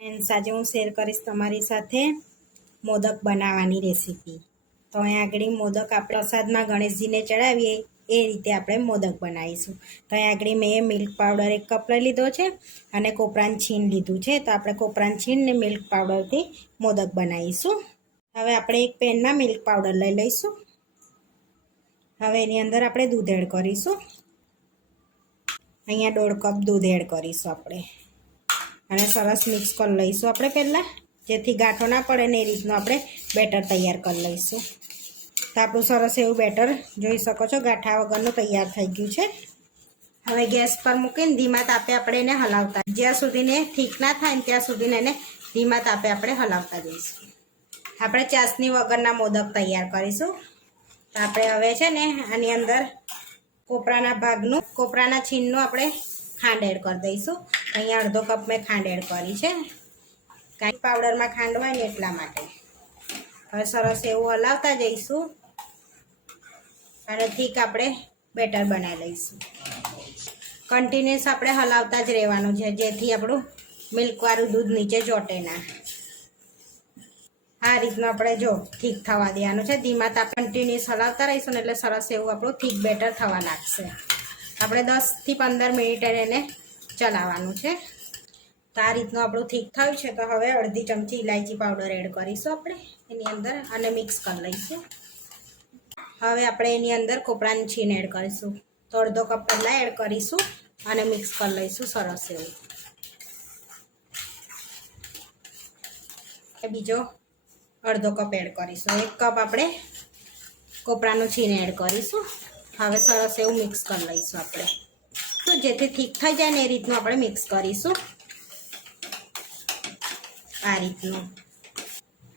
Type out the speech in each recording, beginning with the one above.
Friends આજે હું share કરીશ તમારી સાથે મોદક બનાવવાની રેસીપી તો અહીંયા આગળ મોદક આપણે પ્રસાદમાં ગણેશજીને ચડાવીએ, એ રીતે આપણે મોદક બનાવીશું. તો અહીંયા આગળ મેં મિલ્ક પાવડર એક કપ લઈ લીધો છે અને કોપરાન છીણ લીધું છે. તો આપણે કોપરાન છીણને મિલ્ક પાવડરથી મોદક બનાવીશું. હવે આપણે એક પેનમાં મિલ્ક પાવડર લઈ લઈશું. હવે એની અંદર આપણે દૂધ કરીશું. અહીંયા દોઢ કપ દૂધ કરીશું આપણે. અને સરસ મિક્સ કરી લઈશું આપણે પહેલાં. જેથી ગાંઠો ના પડે ને એ રીતનું આપણે બેટર તૈયાર કરી લઈશું. તો આપણું સરસ એવું બેટર જોઈ શકો છો, ગાંઠા વગરનું તૈયાર થઈ ગયું છે. હવે ગેસ પર મૂકીને ધીમા તાપે આપણે એને હલાવતા જ્યાં સુધીને ઠીક ના થાય ત્યાં સુધીને એને ધીમા તાપે આપણે હલાવતા જઈશું. આપણે ચાસણી વગરના મોદક તૈયાર કરીશું. તો આપણે હવે છે ને આની અંદર કોપરાના ભાગનું, કોપરાના છીનનું આપણે ખાંડ એડ કરી દઈશું. અહીંયા અડધો કપ મેં ખાંડ એડ કરી છે. કાંઈ પાવડરમાં ખાંડ હોય ને એટલા માટે. હવે સરસ એવું હલાવતા જઈશું. અને થીક આપણે બેટર બનાવી લઈશું કન્ટિન્યુઅસ આપણે હલાવતા જ રહેવાનું છે. જેથી આપણું મિલ્કવાળું દૂધ નીચે ચોટે ના. આ રીતનું આપણે જો થીક થવા દેવાનું છે. ધીમા તાપ કન્ટિન્યુઅસ હલાવતા રહીશું ને એટલે સરસ એવું આપણું થીક બેટર થવા લાગશે. આપણે દસથી પંદર મિનિટે એને ચલાવવાનું છે. તો આ રીતનું આપણું થીક થયું છે. તો હવે અડધી ચમચી ઇલાયચી પાવડર એડ કરીશું આપણે. એની અંદર અને મિક્સ કરી લઈશું. હવે આપણે એની અંદર કોપરાની છીણ એડ કરીશું. તો અડધો કપ પહેલાં એડ કરીશું અને મિક્સ કરી લઈશું સરસ એવું. બીજો અડધો કપ એડ કરીશું. એક કપ આપણે કોપરાનું છીણ એડ કરીશું. હવે સરસ એવું મિક્સ કરી લઈશું આપણે. તો જેથી ઠીક થઈ જાય ને એ રીતનું આપણે મિક્સ કરીશું. આ રીતનું.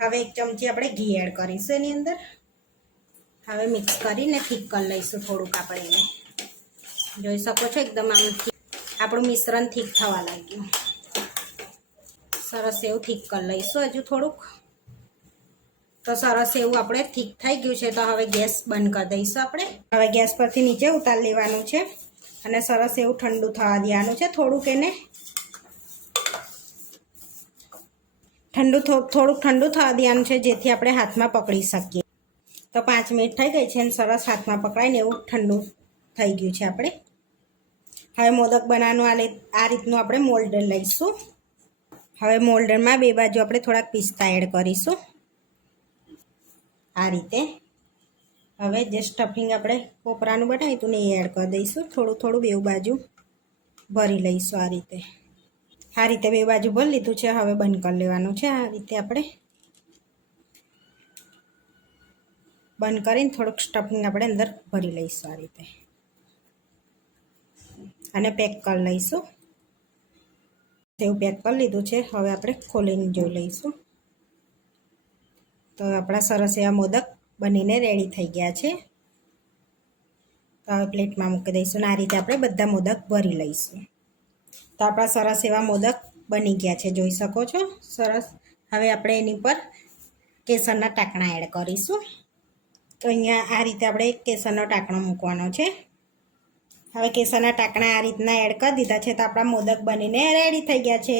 હવે એક ચમચી આપણે ઘી એડ કરીશું એની અંદર. હવે મિક્સ કરીને ઠીક કરી લઈશું થોડુંક આપણે એને. જોઈ શકો છો એકદમ આમ આપણું મિશ્રણ ઠીક થવા લાગ્યું. સરસ એવું ઠીક કરી લઈશું હજુ થોડુંક. તો સરસ એવું આપણે ઠીક થઈ ગયું છે. તો હવે ગેસ બંધ કરી દઈશું આપણે. હવે ગેસ પરથી નીચે ઉતાર લેવાનું છે અને સરસ એવું ઠંડુ થવા દેવાનું છે થોડુંક એને. ઠંડુ થોડુંક ઠંડુ થવા દેવાનું છે જેથી આપણે હાથમાં પકડી શકીએ. તો પાંચ મિનિટ થઈ ગઈ છે અને સરસ હાથમાં પકડાય ને એવું ઠંડુ થઈ ગયું છે આપણે. હવે મોદક બનાવવાનું આ આ રીતનું આપણે મોલ્ડર લઈશું. હવે મોલ્ડરમાં બે બાજુ આપણે થોડાક પિસ્તા એડ કરીશું. આ રીતે. હવે જે સ્ટફિંગ આપણે કોપરાનું બનાવ્યું હતું ને એ એડ કરી દઈશું. થોડું થોડું બેઉ બાજુ ભરી લઈશું આ રીતે. આ રીતે બે બાજુ ભરી લીધું છે. હવે બંધ કરી લેવાનું છે. આ રીતે આપણે બંધ કરીને થોડુંક સ્ટફિંગ આપણે અંદર ભરી લઈશું આ રીતે. અને પેક કરી લઈશું. તેવું પેક કરી લીધું છે. હવે આપણે ખોલીને જોઈ લઈશું. તો આપણા સરસ એવા મોદક બનીને રેડી થઈ ગયા છે. તો હવે પ્લેટમાં મૂકી દઈશું. અને આ રીતે આપણે બધા મોદક ભરી લઈશું. તો આપણા સરસ એવા મોદક બની ગયા છે. જોઈ શકો છો? સરસ. હવે આપણે એની પર કેસરના ટાંકણા એડ કરીશું. તો અહીંયા આ રીતે આપણે કેસરનો ટાંકણો મૂકવાનો છે. હવે કેસરના ટાંકણા આ રીતના એડ કરી દીધા છે તો આપણા મોદક બનીને રેડી થઈ ગયા છે.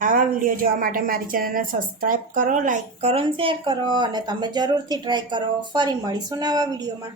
આવા વીડિયો જોવા માટે મારી ચેનલને સબસ્ક્રાઈબ કરો લાઈક કરો અને શેર કરો અને તમે જરૂરથી ટ્રાય કરો. ફરી મળીશું નવા વિડીયોમાં